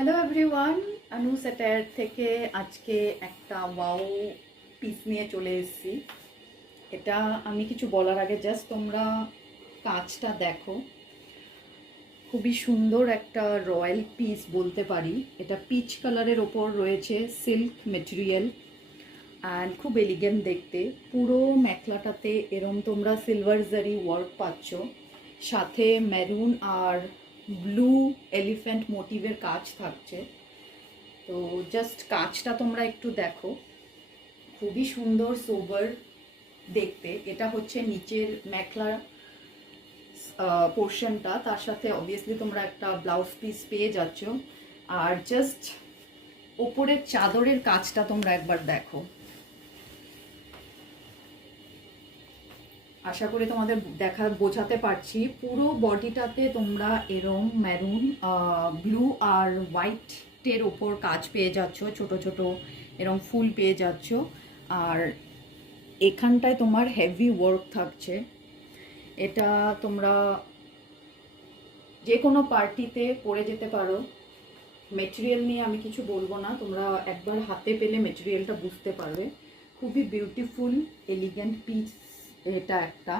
Hello everyone, আনু স্যাটার থেকে আজকে একটা ওয়াও পিস নিয়ে চলে এসেছি। এটা আমি কিছু বলার আগে জাস্ট তোমরা কাজটা দেখো। খুবই সুন্দর একটা রয়্যাল পিস বলতে পারি। এটা পিচ কালারের ওপর রয়েছে সিল্ক মেটেরিয়াল অ্যান্ড খুব এলিগেন্ট দেখতে। পুরো মেখলাটাতে এরম তোমরা সিলভার জারি ওয়ার্ক পাচ্ছ, সাথে মেরুন আর ব্লু এলিফ্যান্ট মোটিভের কাজ থাকছে। তো জাস্ট কাজটা তোমরা একটু দেখো, খুবই সুন্দর সোবার দেখতে। এটা হচ্ছে নিচের মেখলার পোর্শনটা, তার সাথে অবভিয়াসলি তোমরা একটা ব্লাউজ পিস পেয়ে যাচ্ছ। আর জাস্ট ওপরের চাদরের কাজটা তোমরা একবার দেখো। আশা করি তোমাদের বোঝাতে পারছি। পুরো বডিটাতে তোমরা এরম মেরুন, ব্লু আর হোয়াইটের ওপর কাজ পেয়ে যাচ্ছ, ছোট ছোট এরম ফুল পেয়ে যাচ্ছ। আর এখানটায় তোমার হেভি ওয়ার্ক থাকছে। এটা তোমরা যে কোনো পার্টিতে পরে যেতে পারো। মেটেরিয়াল নিয়ে আমি কিছু বলবো না, তোমরা একবার হাতে পেলে মেটেরিয়ালটা বুঝতে পারবে। খুবই বিউটিফুল এলিগেন্ট পিস এটা একটা।